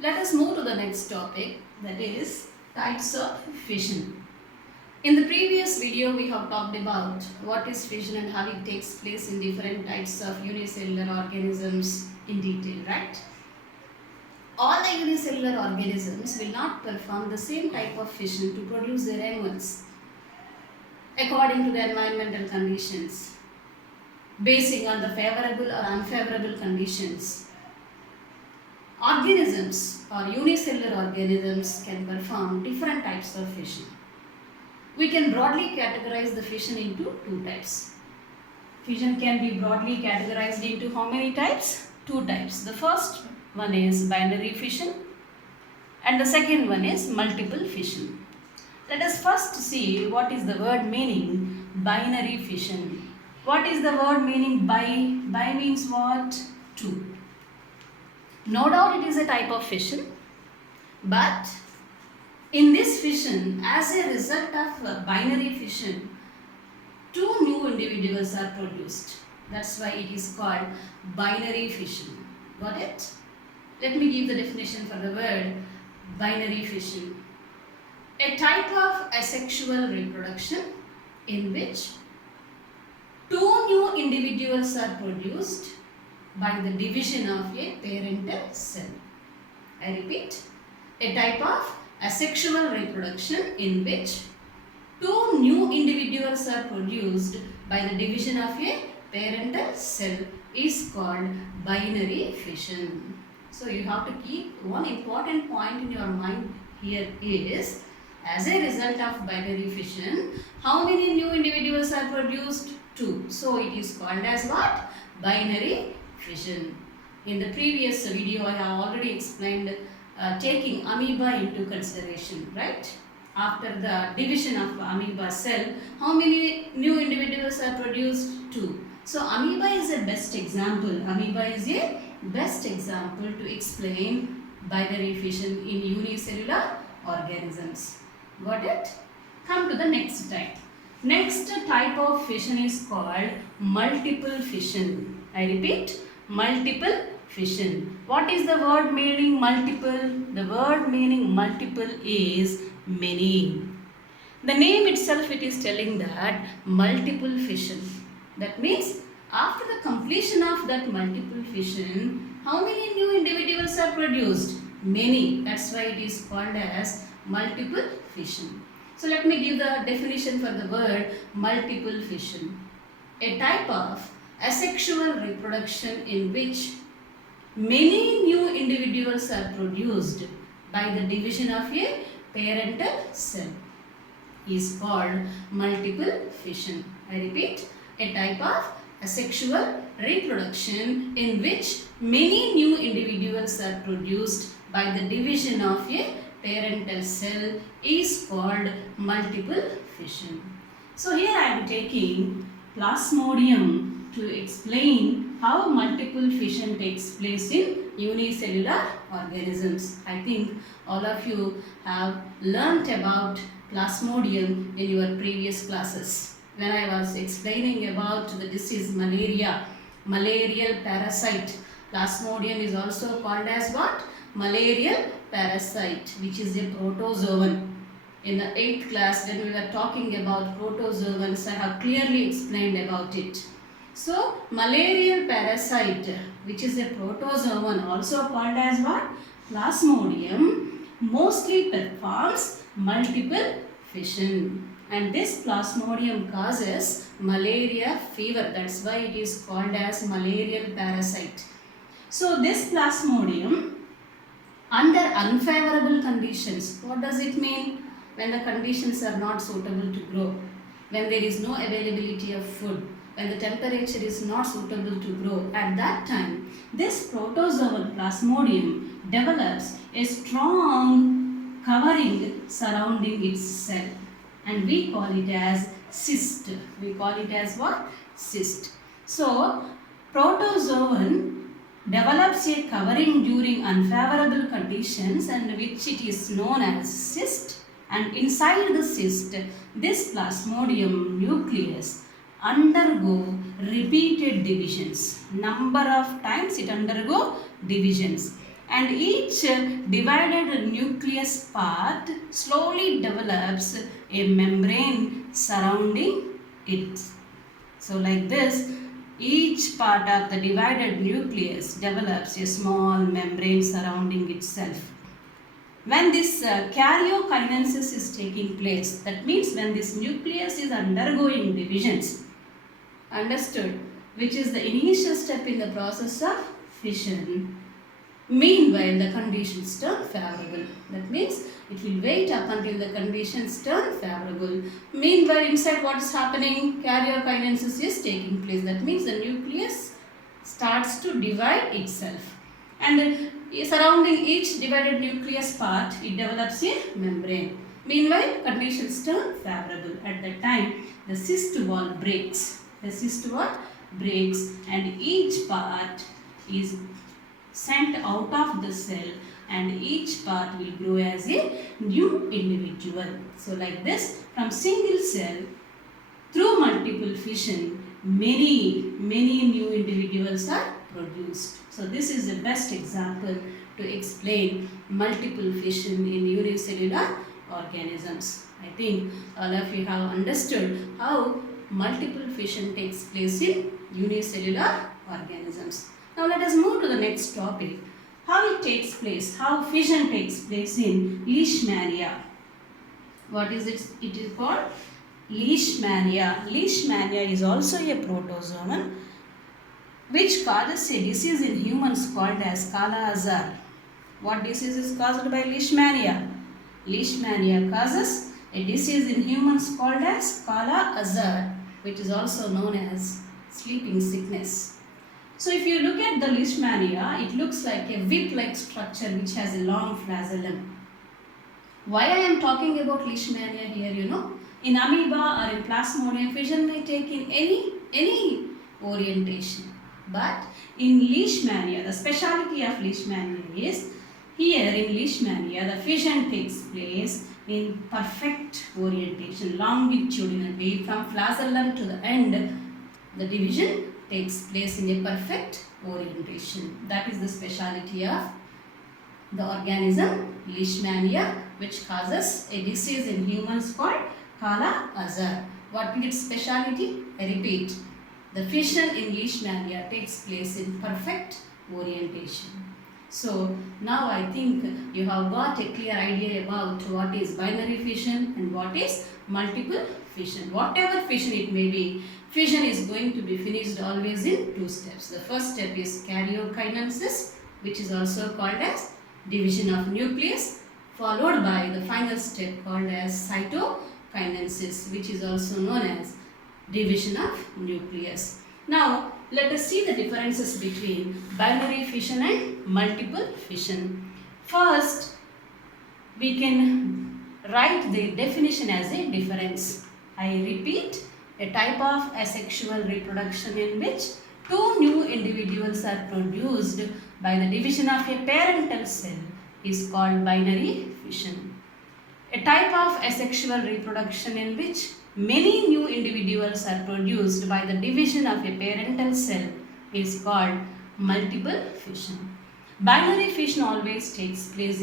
Let us move to the next topic, that is types of fission. In the previous video, we have talked about what is fission and how it takes place in different types of unicellular organisms in detail, right? All the unicellular organisms will not perform the same type of fission to produce their animals according to the environmental conditions, basing on the favorable or unfavorable conditions. Organisms or unicellular organisms can perform different types of fission. We can broadly categorize the fission into two types. Fission can be broadly categorized into how many types? Two types. The first one is binary fission and the second one is multiple fission. Let us first see what is the word meaning binary fission. What is the word meaning bi? Bi means what? Two. No doubt it is a type of fission, but in this fission, as a result of binary fission, two new individuals are produced. That's why it is called binary fission. Got it? Let me give the definition for the word binary fission. A type of asexual reproduction in which two new individuals are produced by the division of a parental cell. I repeat, a type of asexual reproduction in which two new individuals are produced by the division of a parental cell is called binary fission. So you have to keep one important point in your mind here is, as a result of binary fission, how many new individuals are produced? Two. So it is called as what? Binary fission. In the previous video, I have already explained taking amoeba into consideration, right? After the division of amoeba cell, how many new individuals are produced? Two. So amoeba is a best example. Amoeba is a best example to explain binary fission in unicellular organisms. Got it? Come to the next type. Next type of fission is called multiple fission. I repeat, multiple fission. What is the word meaning multiple? The word meaning multiple is many. The name itself, it is telling that multiple fission. That means after the completion of that multiple fission, how many new individuals are produced? Many. That's why it is called as multiple fission. So let me give the definition for the word multiple fission. A type of asexual reproduction in which many new individuals are produced by the division of a parental cell is called multiple fission. I repeat, a type of asexual reproduction in which many new individuals are produced by the division of a parental cell is called multiple fission. So here I am taking Plasmodium to explain how multiple fission takes place in unicellular organisms. I think all of you have learnt about Plasmodium in your previous classes. When I was explaining about the disease malaria, malarial parasite, Plasmodium is also called as what? Malarial parasite, which is a protozoan. In the 8th class, when we were talking about protozoans, I have clearly explained about it. So, malarial parasite, which is a protozoan, also called as what? Plasmodium, mostly performs multiple fission. And this Plasmodium causes malaria fever. That's why it is called as malarial parasite. So, this Plasmodium, under unfavorable conditions, what does it mean? When the conditions are not suitable to grow, when there is no availability of food, when the temperature is not suitable to grow, at that time, this protozoal Plasmodium develops a strong covering surrounding its cell, and we call it as cyst. We call it as what? Cyst. So, protozoan develops a covering during unfavorable conditions and which it is known as cyst, and inside the cyst, this Plasmodium nucleus undergo repeated divisions. Number of times it undergo divisions. and each divided nucleus part slowly develops a membrane surrounding it. So like this, each part of the divided nucleus develops a small membrane surrounding itself. When this karyokinesis is taking place, that means when this nucleus is undergoing divisions, understood, which is the initial step in the process of fission. Meanwhile, the conditions turn favorable. That means it will wait up until the conditions turn favorable. Meanwhile, inside what is happening? Karyokinesis is taking place. That means the nucleus starts to divide itself. And surrounding each divided nucleus part, it develops a membrane. Meanwhile, conditions turn favorable. At that time, the cyst wall breaks. The cyst wall breaks and each part is sent out of the cell and each part will grow as a new individual. So like this, from single cell through multiple fission, many new individuals are produced. So this is the best example to explain multiple fission in unicellular organisms. I think all of you have understood how multiple fission takes place in unicellular organisms. Now let us move to the next topic. How it takes place, how fission takes place in Leishmania. What is it? It is called Leishmania. Leishmania is also a protozoan which causes a disease in humans called as Kala Azar. What disease is caused by Leishmania? Leishmania causes a disease in humans called as Kala Azar, which is also known as sleeping sickness. So if you look at the Leishmania, it looks like a whip-like structure which has a long flagellum. Why I am talking about Leishmania here, in amoeba or in Plasmodium, fission may take in any orientation. But in Leishmania, the speciality of Leishmania is, here in Leishmania, the fission takes place in perfect orientation, longitudinally from flagellum to the end. The division takes place in a perfect orientation. That is the speciality of the organism Leishmania, which causes a disease in humans called Kala Azar. What is its speciality? I repeat, the fission in Leishmania takes place in perfect orientation. So now I think you have got a clear idea about what is binary fission and what is multiple fission. Whatever fission it may be, fission is going to be finished always in two steps. The first step is karyokinesis, which is also called as division of nucleus, followed by the final step called as cytokinesis, which is also known as division of nucleus. Now let us see the differences between binary fission and multiple fission. First, we can write the definition as a difference. I repeat, a type of asexual reproduction in which two new individuals are produced by the division of a parental cell is called binary fission. A type of asexual reproduction in which many new individuals are produced by the division of a parental cell is called multiple fission. Binary fission always takes place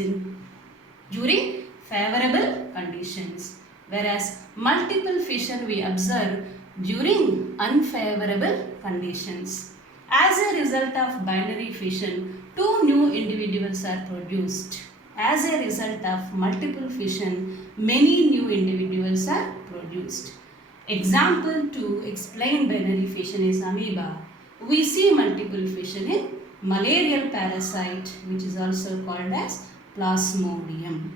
during favorable conditions, whereas multiple fission we observe during unfavorable conditions. As a result of binary fission, two new individuals are produced. As a result of multiple fission, many new individuals are produced. Example to explain binary fission is amoeba. We see multiple fission in malarial parasite, which is also called as Plasmodium.